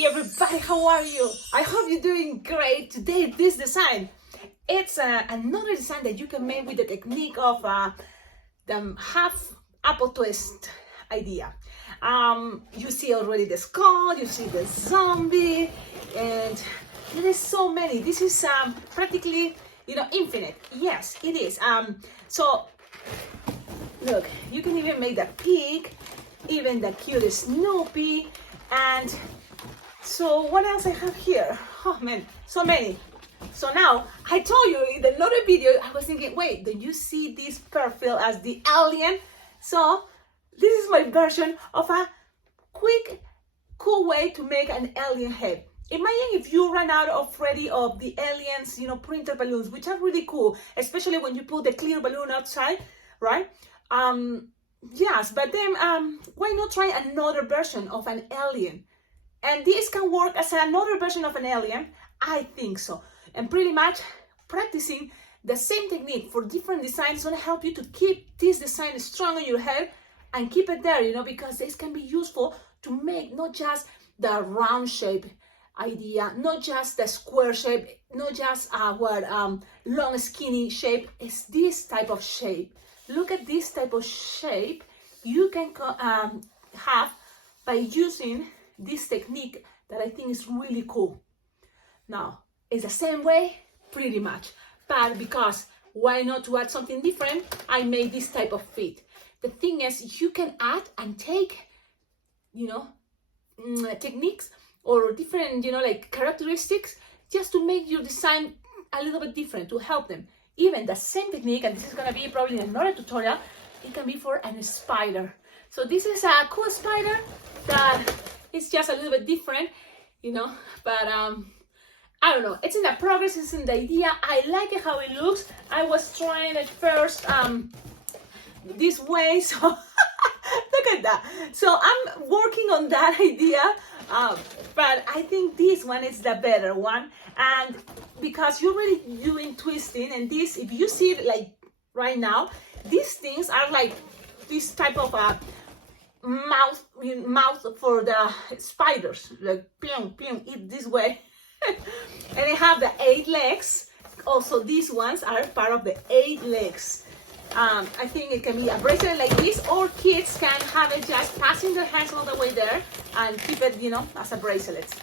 Hey everybody, how are you? I hope you're doing great. Today this design, it's another design that you can make with the technique of the half apple twist idea. You see already the skull, you see the zombie, and there is so many. This is practically, infinite. Yes, it is. So look, you can even make the pig, even the cute Snoopy, and so what else I have here? Oh man, so many. So now, I told you in another video, I was thinking, wait, did you see this profile as the alien? So this is my version of a quick, cool way to make an alien head. Imagine if you run out already of the aliens, printed balloons, which are really cool, especially when you put the clear balloon outside, right? Yes, but then why not try another version of an alien? And this can work as another version of an alien. I think so. And pretty much practicing the same technique for different designs is going to help you to keep this design strong on your head and keep it there, because this can be useful to make not just the round shape idea, not just the square shape, not just long skinny shape. It's this type of shape. Look at this type of shape you can have by using this technique that I think is really cool. Now, it's the same way, pretty much, but because why not to add something different, I made this type of feet. The thing is, you can add and take, techniques or different, characteristics just to make your design a little bit different, to help them. Even the same technique, and this is gonna be probably in another tutorial, it can be for a spider. So this is a cool spider that is just a little bit different, but I don't know, it's in the progress, it's in the idea. I like it how it looks. I was trying at first this way, so look at that. So I'm working on that idea, but I think this one is the better one. And because you're really doing twisting, and this, if you see it like right now, these things are like this type of mouth for the spiders, like eat this way. And they have the 8 legs. Also, these ones are part of the 8 legs. I think it can be a bracelet like this, or kids can have it just passing their hands all the way there and keep it, as a bracelet.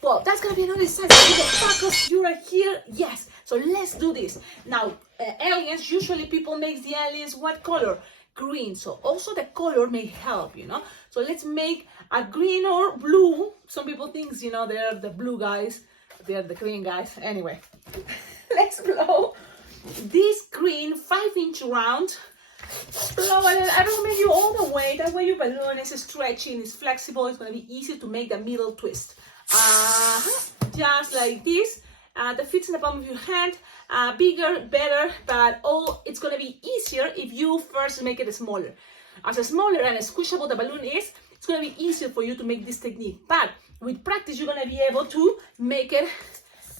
Well, that's gonna be another design. Tacos, you are here. Yes. So let's do this now. Aliens, usually people make the aliens what color? Green. So also the color may help, So let's make a green or blue. Some people think, they're the blue guys, they're the green guys. Anyway, let's blow this green 5-inch round. Blow it. I don't make you all the way. That way your balloon is stretching, it's flexible. It's going to be easy to make the middle twist. Just like this. That fits in the palm of your hand. Bigger, better, but it's going to be easier if you first make it smaller. As smaller and squishable the balloon is, it's going to be easier for you to make this technique. But with practice, you're going to be able to make it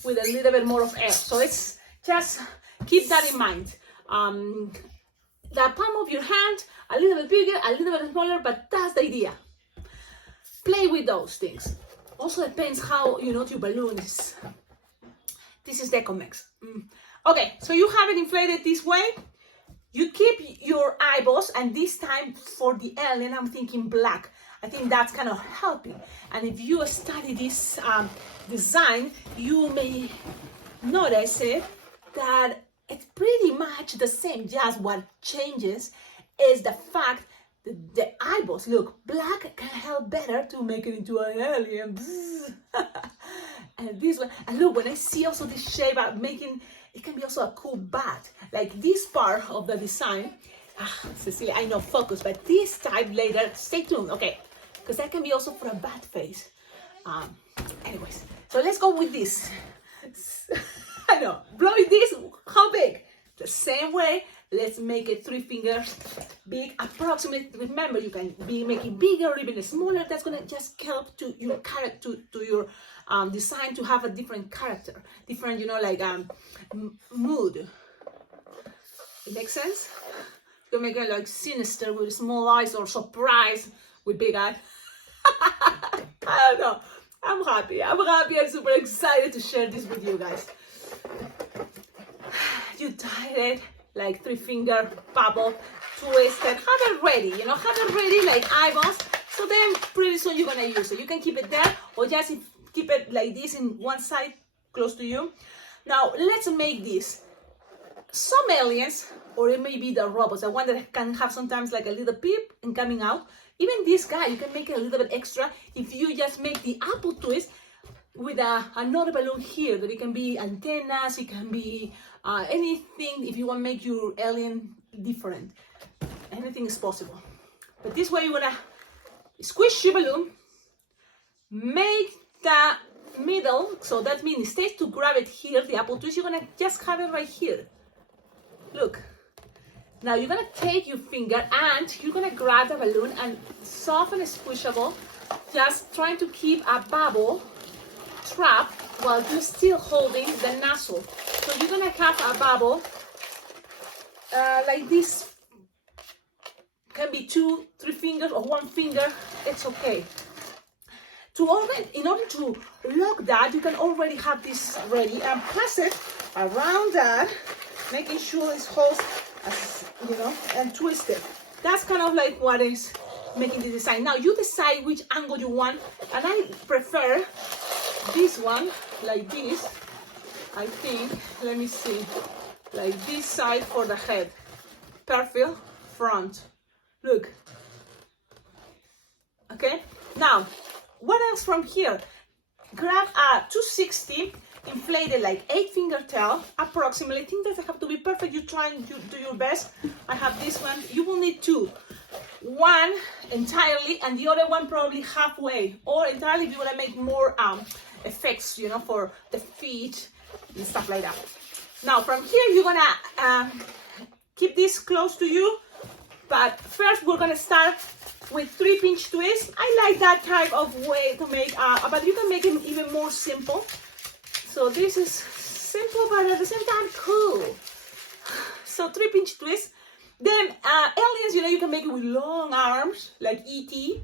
with a little bit more of air. So it's just keep that in mind. The palm of your hand, a little bit bigger, a little bit smaller, but that's the idea. Play with those things. Also depends how, your balloon is. This is Decomex. Okay, so you have it inflated this way. You keep your eyeballs, and this time for the alien, I'm thinking black. I think that's kind of helping. And if you study this design, you may notice that it's pretty much the same. Just what changes is the fact that the eyeballs, look, black can help better to make it into an alien. And this one, and look, when I see also this shape I'm making, it can be also a cool bat. Like this part of the design, Cecilia, I know, focus, but this type later, stay tuned, okay? Because that can be also for a bat face. Anyways, so let's go with this. I know, blowing this, how big? The same way, let's make it 3 fingers big, approximate. Remember, you can be making bigger or even smaller. That's gonna just help to your character, to your design to have a different character, different, mood. It makes sense? You can make it like sinister with small eyes, or surprise with big eyes. I don't know. I'm happy. I'm super excited to share this with you guys. You tied it like 3-finger bubble, twisted. Have it ready, you know, have it ready like eyeballs. So then pretty soon you're gonna use it. You can keep it there or just keep it like this in one side close to you. Now let's make this. Some aliens, or it may be the robots, the one that can have sometimes like a little peep and coming out. Even this guy, you can make it a little bit extra if you just make the apple twist with another balloon here. That it can be antennas, it can be anything. If you want to make your alien different, anything is possible. But this way you're gonna squish your balloon, make the middle, so that means instead to grab it here, the apple twist, you're gonna just have it right here. Look. Now you're gonna take your finger and you're gonna grab the balloon and soft and squishable, just trying to keep a bubble trap while you're still holding the nozzle. So you're gonna have a bubble like this. Can be 2, 3 fingers or 1 finger. It's okay. In order to lock that, you can already have this ready and pass it around that, making sure it's holds, as you know, and twist it. That's kind of like what is making the design. Now you decide which angle you want, and I prefer this one, like this. I think, let me see, like this side for the head. Perfect, front. Look. Okay, now, what else from here? Grab a 260, inflated like 8-finger tail, approximately. I think doesn't have to be perfect. You try and do your best. I have this one. You will need 2. One entirely, and the other one probably halfway, or entirely if you want to make more effects, you know, for the feet and stuff like that. Now from here, you're gonna keep this close to you, but first we're gonna start with 3 pinch twists. I like that type of way to make, but you can make it even more simple. So this is simple, but at the same time cool. So 3 pinch twists. Then aliens, you know, you can make it with long arms, like E.T.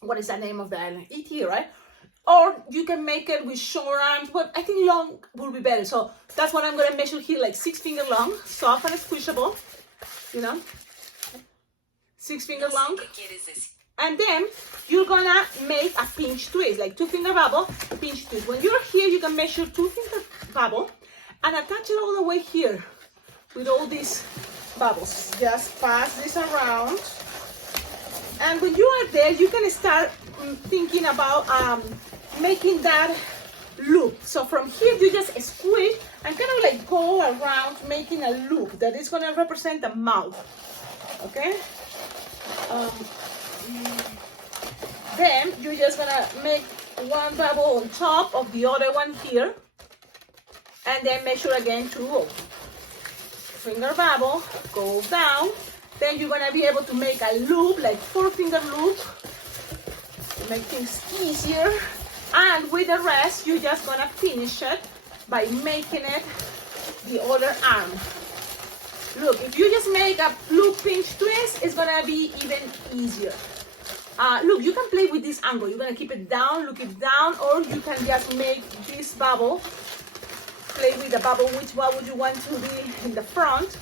What is the name of the alien? E.T., right? Or you can make it with short arms, but I think long will be better. So that's what I'm gonna measure here, like 6-finger long, soft and squishable, you know, 6-finger long. And then you're gonna make a pinch twist, like 2-finger bubble, pinch twist. When you're here, you can measure 2-finger bubble and attach it all the way here with all these bubbles. Just pass this around. And when you are there, you can start thinking about making that loop. So from here, you just squeeze and kind of like go around making a loop that is gonna represent the mouth, okay? Then you're just gonna make one bubble on top of the other one here, and then measure again 2-finger bubble, go down. Then you're gonna be able to make a loop, like 4-finger loop, to make things easier. And with the rest, you're just gonna finish it by making it the other arm. Look, if you just make a loop pinch twist, it's gonna be even easier. Look, you can play with this angle. You're gonna keep it down, look it down, or you can just make this bubble, play with the bubble, which one would you want to be in the front,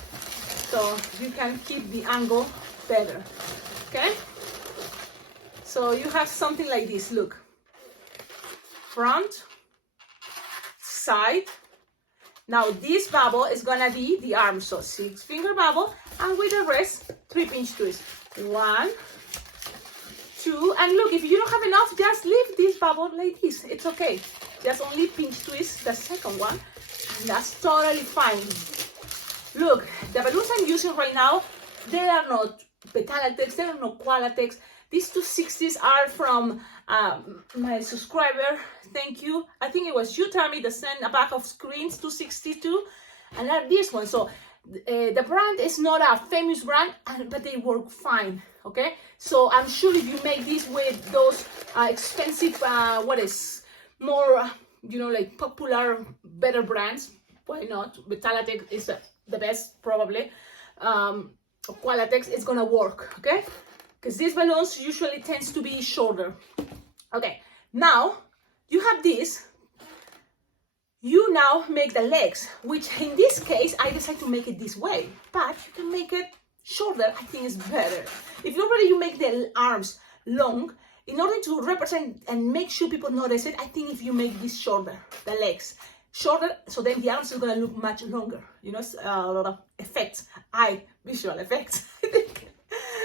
so you can keep the angle better, okay? So you have something like this, look. Front, side. Now this bubble is gonna be the arm, so 6-finger bubble, and with the rest, 3 pinch twists. 1, 2, and look, if you don't have enough, just leave this bubble like this. It's okay. Just only pinch twist the second one, and that's totally fine. Look, the balloons I'm using right now, they are not Betalatex, they are not Qualatex. These 260s are from my subscriber. Thank you. I think it was you, Tammy, that sent a pack of screens, 262, and are this one. So the brand is not a famous brand, but they work fine. Okay, so I'm sure if you make this with those expensive, what is more, you know, like popular, better brands, why not? Betalatex is the best, probably. Qualatex is gonna work. Okay. because these balloons usually tends to be shorter. Okay, now you have this. You now make the legs, which in this case, I decided to make it this way, but you can make it shorter. I think it's better. If you make the arms long, in order to represent and make sure people notice it, I think if you make this shorter, the legs shorter, so then the arms are gonna look much longer. You know, a lot of effects, visual effects.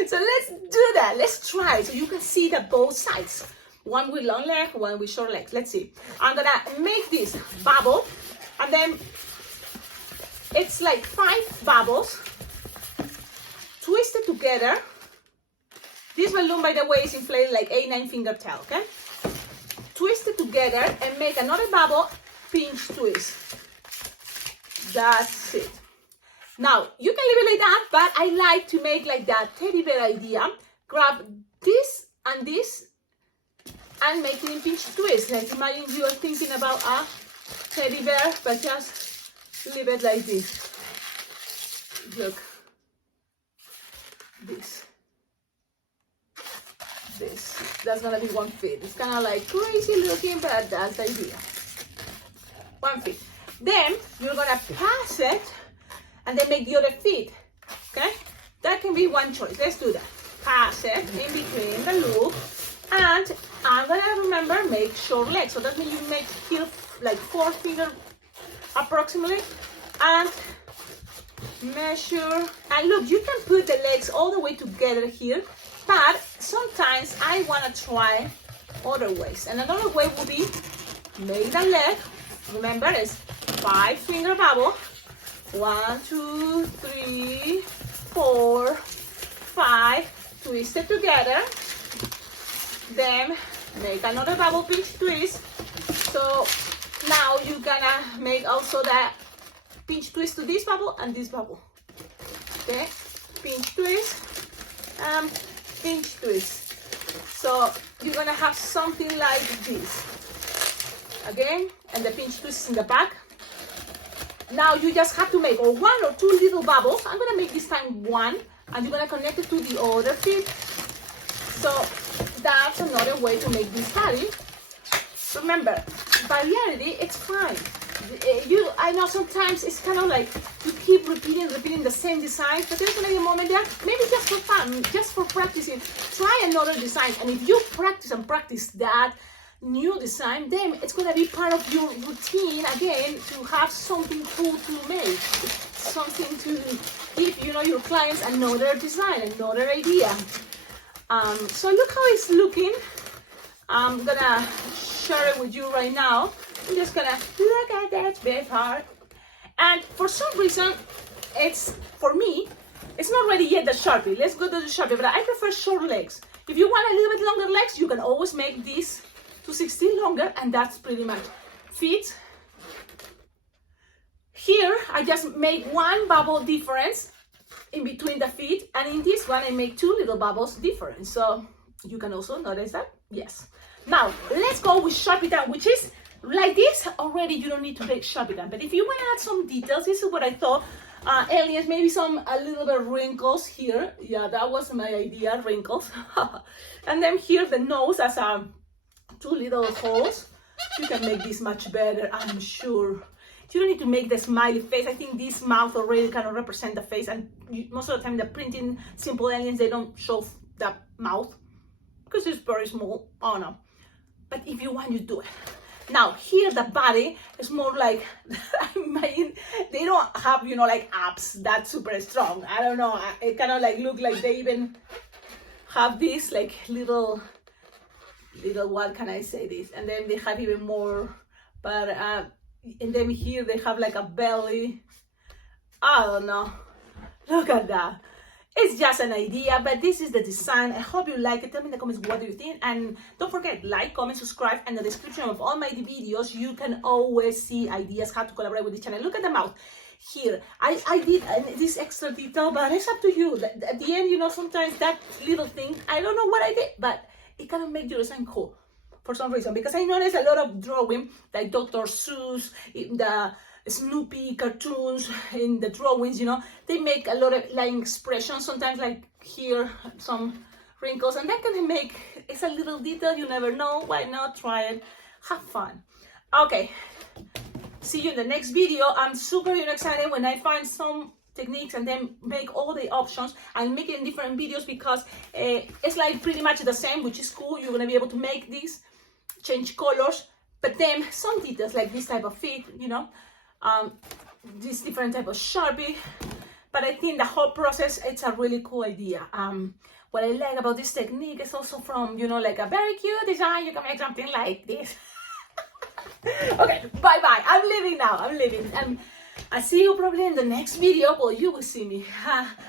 So let's do that. Let's try so you can see the both sides. One with long leg, one with short legs. Let's see. I'm gonna make this bubble, and then it's like 5 bubbles twisted together. This balloon, by the way, is inflated like a 9-finger tail, okay? Twist it together and make another bubble, pinch twist. That's it. Now, you can leave it like that, but I like to make like that teddy bear idea. Grab this and this and make it in pinch twist. Like imagine you are thinking about a teddy bear, but just leave it like this. Look. This. That's gonna be 1 feet. It's kind of like crazy looking, but that's the idea. 1 feet. Then you're gonna pass it and then make the other feet. Okay? That can be one choice. Let's do that. Pass it in between the loop, and I'm gonna remember make short legs. So that means you make here like 4 fingers approximately, and measure. And look, you can put the legs all the way together here, but sometimes I want to try other ways. And another way would be make the leg, remember it's 5-finger bubble, 1, 2, 3, 4, 5, twist it together, then make another bubble, pinch twist. So now you're gonna make also that pinch twist to this bubble and this bubble. Okay, pinch twist, pinch twist. So you're gonna have something like this. Again, and the pinch twist is in the back. Now you just have to make 1 or 2 little bubbles. I'm gonna make this time 1, and you're gonna connect it to the other feet. So that's another way to make this body. Remember, variety, it's fine. I know sometimes it's kind of like you keep repeating the same design, but there's gonna be a moment there, maybe just for fun, just for practicing, try another design. And if you practice that new design, then it's gonna be part of your routine again to have something cool to make, something to give your clients another design, another idea. So look how it's looking. I'm gonna share it with you right now. I'm just gonna look at that big part. And for some reason, for me, it's not ready yet, the Sharpie. Let's go to the Sharpie, but I prefer short legs. If you want a little bit longer legs, you can always make this to 16 longer, and that's pretty much feet. Here, I just make 1 bubble difference in between the feet, and in this one, I make 2 little bubbles difference. So you can also notice that, yes. Now, let's go with Sharpie down, which is like this. Already, you don't need to make Sharpie down, but if you want to add some details, this is what I thought. Aliens, maybe a little bit of wrinkles here. Yeah, that was my idea, wrinkles. And then here, the nose as 2 little holes. You can make this much better, I'm sure. You don't need to make the smiley face. I think this mouth already kind of represent the face, and most of the time the printing simple aliens, they don't show the mouth because it's very small. Oh no. But if you want, you do it. Now here the body is more like they don't have like abs that super strong. I don't know. It kind of like look like they even have this like little what can I say this, and then they have even more, but and then here they have like a belly. I don't know. Look at that. It's just an idea, but this is the design. I hope you like it. Tell me in the comments what do you think, and don't forget, like, comment, subscribe, and the description of all my videos you can always see ideas how to collaborate with the channel. Look at the mouth here. I did this extra detail, but it's up to you. At the end, sometimes that little thing, I don't know what I did, but it kind of makes your design cool for some reason, because I noticed a lot of drawing like Dr. Seuss, the Snoopy cartoons in the drawings, they make a lot of like expressions, sometimes like here some wrinkles, and that can make, it's a little detail, you never know, why not try it, have fun. Okay, see you in the next video. I'm super excited when I find some techniques and then make all the options and make it in different videos, because it's like pretty much the same, which is cool. You're gonna be able to make these, change colors, but then some details like this type of fit, you know, this different type of Sharpie. But I think the whole process, it's a really cool idea. What I like about this technique is also from, you know, like a very cute design, you can make something like this. Okay, bye bye. I'm leaving now. I'm leaving. And I see you probably in the next video. Well, you will see me.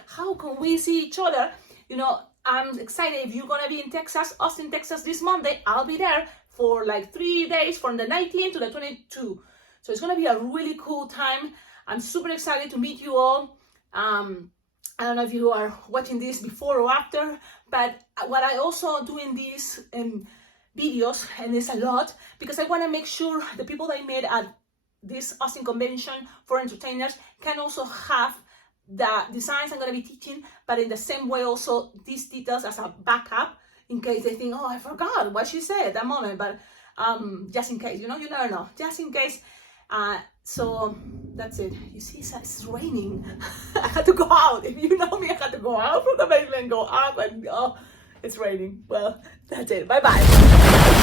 How can we see each other? You know, I'm excited. If you're gonna be in Texas, Austin, Texas this Monday, I'll be there for like 3 days, from the 19th to the 22nd. So it's gonna be a really cool time. I'm super excited to meet you all. I don't know if you are watching this before or after, but what I also do in these videos, and it's a lot, because I want to make sure the people that I met at this Austin convention for entertainers can also have the designs I'm going to be teaching, but in the same way also these details as a backup, in case they think, oh, I forgot what she said at that moment, but just in case, you know, you never know, just in case. So that's it. You see, it's raining. I had to go out. If you know me, I had to go out from the basement, go up, and oh, it's raining. Well, that's it. Bye bye.